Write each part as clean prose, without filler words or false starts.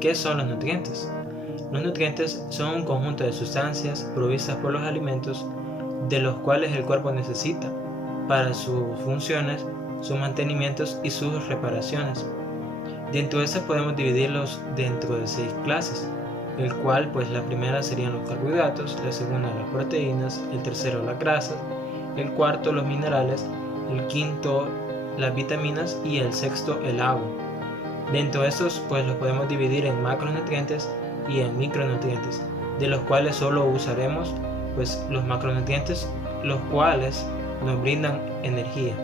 ¿Qué son los nutrientes? Los nutrientes son un conjunto de sustancias provistas por los alimentos de los cuales el cuerpo necesita para sus funciones, sus mantenimientos y sus reparaciones. Dentro de esas podemos dividirlos dentro de 6 clases, el cual la primera serían los carbohidratos, la segunda las proteínas, el tercero las grasas, el cuarto los minerales, el quinto las vitaminas y el sexto el agua. Dentro de estos los podemos dividir en macronutrientes y en micronutrientes, de los cuales solo usaremos los macronutrientes, los cuales nos brindan energía.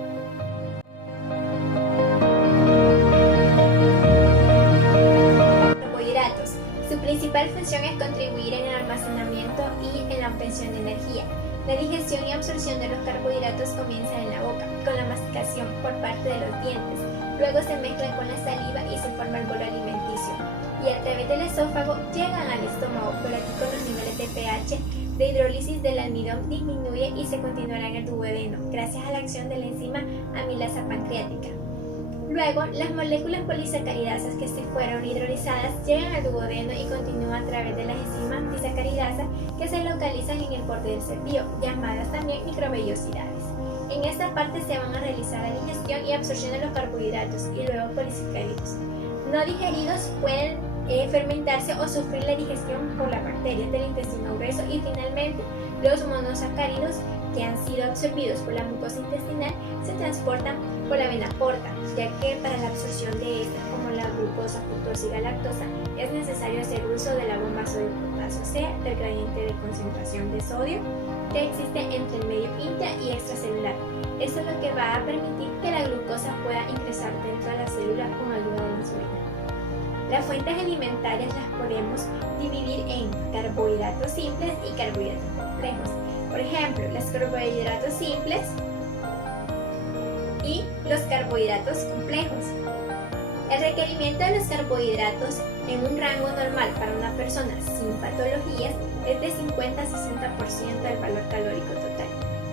Carbohidratos. Su principal función es contribuir en el almacenamiento y en la obtención de energía. La digestión y absorción de los carbohidratos comienza en la boca, con la masticación por parte de los dientes. Luego se mezclan con la saliva y se forma el bolo alimenticio. Y a través del esófago llegan al estómago, pero aquí con los niveles de pH de hidrólisis del almidón disminuye y se continuará en el duodeno, gracias a la acción de la enzima amilasa pancreática. Luego, las moléculas polisacaridasas que se fueron hidrolizadas llegan al duodeno y continúan a través de las enzimas disacaridasas que se localizan en el borde del cepillo, llamadas también microvellosidades. En esta parte se van a realizar la digestión y absorción de los carbohidratos y luego polisacáridos. No digeridos pueden fermentarse o sufrir la digestión por las bacterias del intestino grueso y finalmente los monosacáridos que han sido absorbidos por la mucosa intestinal se transportan por la vena porta, ya que para la absorción de estas, como la glucosa, fructosa y la lactosa, es necesario hacer uso de la bomba sodio-potasio, o sea, del gradiente de concentración de sodio que existe entre el medio intra y extracelular. Esto es lo que va a permitir que la glucosa pueda ingresar dentro de la célula con ayuda de la insulina. Las fuentes alimentarias las podemos dividir en carbohidratos simples y carbohidratos complejos. Por ejemplo, los carbohidratos simples y los carbohidratos complejos. El requerimiento de los carbohidratos en un rango normal para una persona sin patologías es de 50 a 60% del valor calórico total.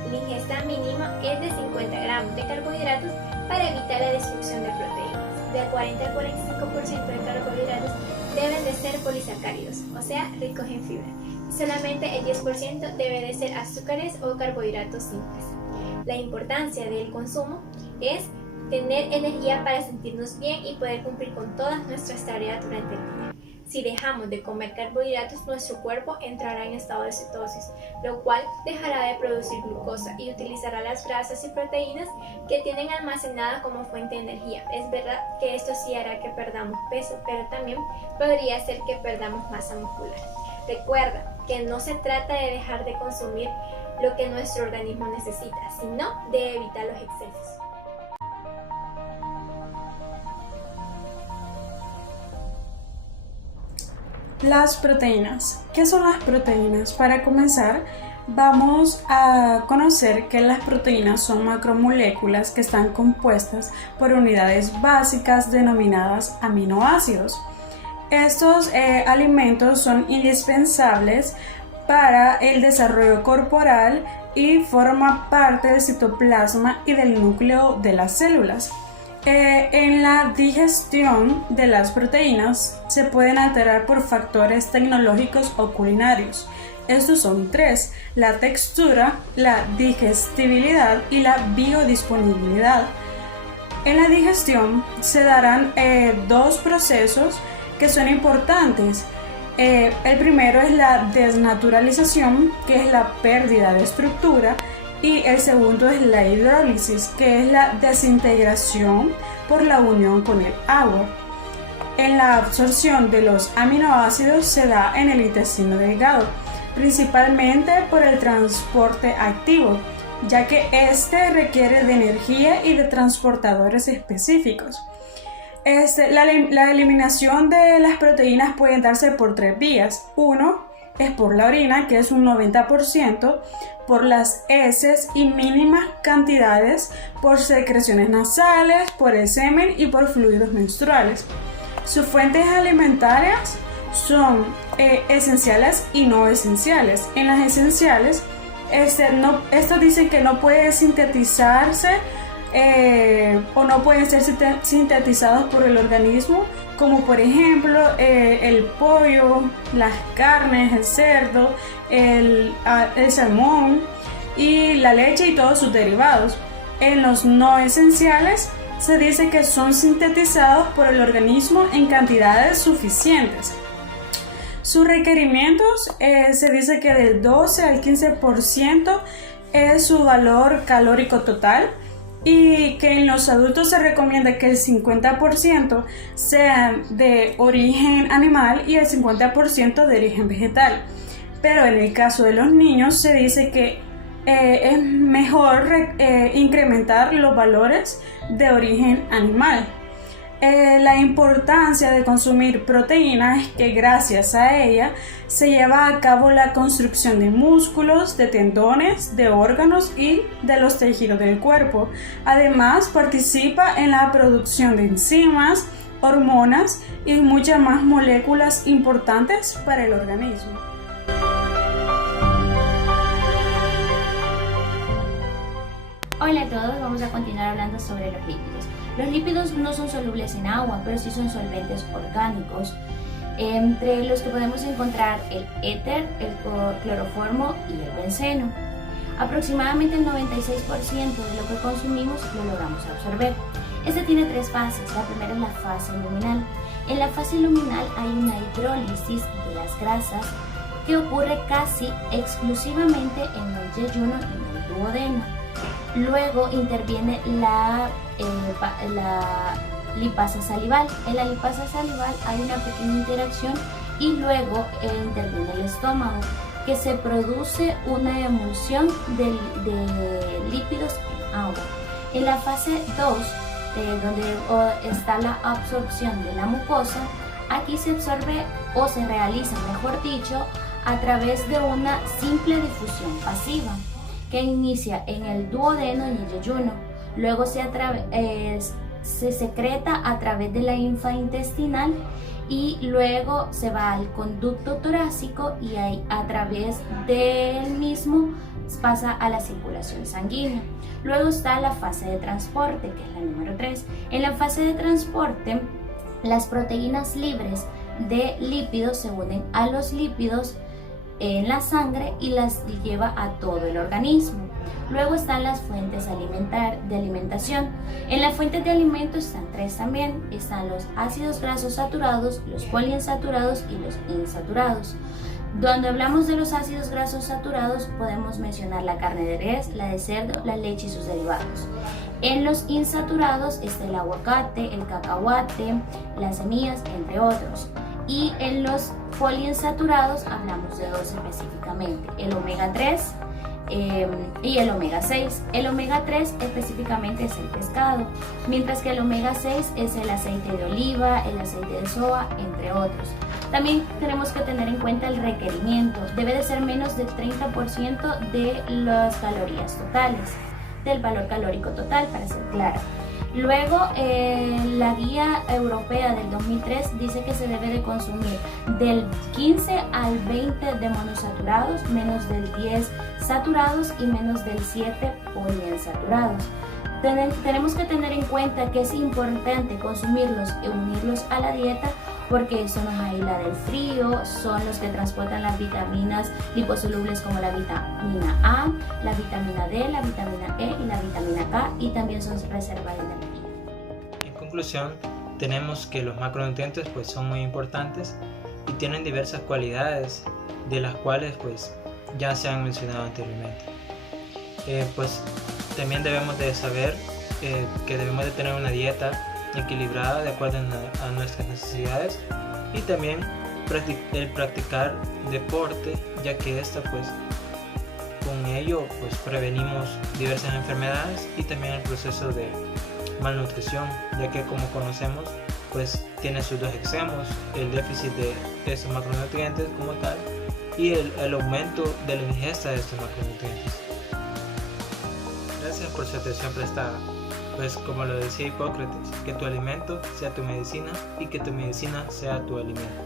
La ingesta mínima es de 50 gramos de carbohidratos para evitar la destrucción de proteínas. Del 40 al 45% de carbohidratos deben de ser polisacáridos, o sea, ricos en fibra. Y solamente el 10% debe de ser azúcares o carbohidratos simples. La importancia del consumo es tener energía para sentirnos bien y poder cumplir con todas nuestras tareas durante el día. Si dejamos de comer carbohidratos, nuestro cuerpo entrará en estado de cetosis, lo cual dejará de producir glucosa y utilizará las grasas y proteínas que tienen almacenada como fuente de energía. Es verdad que esto sí hará que perdamos peso, pero también podría hacer que perdamos masa muscular. Recuerda que no se trata de dejar de consumir lo que nuestro organismo necesita, sino de evitar los excesos. Las proteínas. ¿Qué son las proteínas? Para comenzar, vamos a conocer que las proteínas son macromoléculas que están compuestas por unidades básicas denominadas aminoácidos. Estos alimentos son indispensables para el desarrollo corporal y forman parte del citoplasma y del núcleo de las células. En la digestión de las proteínas se pueden alterar por factores tecnológicos o culinarios. Estos son 3: la textura, la digestibilidad y la biodisponibilidad. En la digestión se darán 2 procesos que son importantes. El primero es la desnaturalización, que es la pérdida de estructura, y el segundo es la hidrólisis, que es la desintegración por la unión con el agua. En la absorción de los aminoácidos se da en el intestino delgado, principalmente por el transporte activo, ya que este requiere de energía y de transportadores específicos. La eliminación de las proteínas puede darse por 3 vías. Uno es por la orina, que es un 90%, por las heces y mínimas cantidades, por secreciones nasales, por el semen y por fluidos menstruales. Sus fuentes alimentarias son esenciales y no esenciales. En las esenciales, estos dicen que no puede sintetizarse o no pueden ser sintetizados por el organismo como por ejemplo el pollo, las carnes, el cerdo, el salmón y la leche y todos sus derivados. En los no esenciales se dice que son sintetizados por el organismo en cantidades suficientes. Sus requerimientos se dice que del 12 al 15% es su valor calórico total, y que en los adultos se recomienda que el 50% sea de origen animal y el 50% de origen vegetal. Pero en el caso de los niños se dice que es mejor incrementar los valores de origen animal. La importancia de consumir proteína es que gracias a ella se lleva a cabo la construcción de músculos, de tendones, de órganos y de los tejidos del cuerpo. Además, participa en la producción de enzimas, hormonas y muchas más moléculas importantes para el organismo. Hola a todos, vamos a continuar hablando sobre los lípidos. Los lípidos no son solubles en agua, pero sí son solventes orgánicos, entre los que podemos encontrar el éter, el cloroformo y el benceno. Aproximadamente el 96% de lo que consumimos lo logramos absorber. Este tiene tres fases. La primera es la fase luminal. En la fase luminal hay una hidrólisis de las grasas que ocurre casi exclusivamente en el yeyuno y en el duodeno. Luego interviene la lipasa salival. En la lipasa salival hay una pequeña interacción y luego interviene el estómago, que se produce una emulsión de lípidos en agua. En la fase 2, donde está la absorción de la mucosa, aquí se absorbe o se realiza, mejor dicho, a través de una simple difusión pasiva, que inicia en el duodeno y el yeyuno. Luego se secreta a través de la linfa intestinal y luego se va al conducto torácico y ahí, a través del mismo pasa a la circulación sanguínea. Luego está la fase de transporte, que es la número 3. En la fase de transporte, las proteínas libres de lípidos se unen a los lípidos en la sangre y las lleva a todo el organismo. Luego están las fuentes de alimentación. En las fuentes de alimento están tres también. Están los ácidos grasos saturados, los poliinsaturados y los insaturados. Cuando hablamos de los ácidos grasos saturados podemos mencionar la carne de res, la de cerdo, la leche y sus derivados. En los insaturados está el aguacate, el cacahuate, las semillas, entre otros. Y en los poliinsaturados hablamos de dos específicamente, el omega 3 y el omega 6. El omega 3 específicamente es el pescado, mientras que el omega 6 es el aceite de oliva, el aceite de soja, entre otros. También tenemos que tener en cuenta el requerimiento. Debe de ser menos del 30% de las calorías totales, del valor calórico total, para ser clara. Luego, la guía europea del 2003 dice que se debe de consumir del 15 al 20 de monosaturados, menos del 10 saturados y menos del 7 poliinsaturados. Tenemos que tener en cuenta que es importante consumirlos y unirlos a la dieta, porque son los aísla del frío, son los que transportan las vitaminas liposolubles como la vitamina A, la vitamina D, la vitamina E y la vitamina K, y también son reserva de energía. En conclusión, tenemos que los macronutrientes pues son muy importantes y tienen diversas cualidades, de las cuales pues ya se han mencionado anteriormente. Pues también debemos de saber que debemos de tener una dieta equilibrada de acuerdo a nuestras necesidades, y también el practicar deporte, ya que pues con ello pues prevenimos diversas enfermedades y también el proceso de malnutrición, ya que como conocemos pues tiene sus dos extremos, el déficit de estos macronutrientes como tal y el aumento de la ingesta de estos macronutrientes. Gracias por su atención prestada. Pues como lo decía Hipócrates, que tu alimento sea tu medicina y que tu medicina sea tu alimento.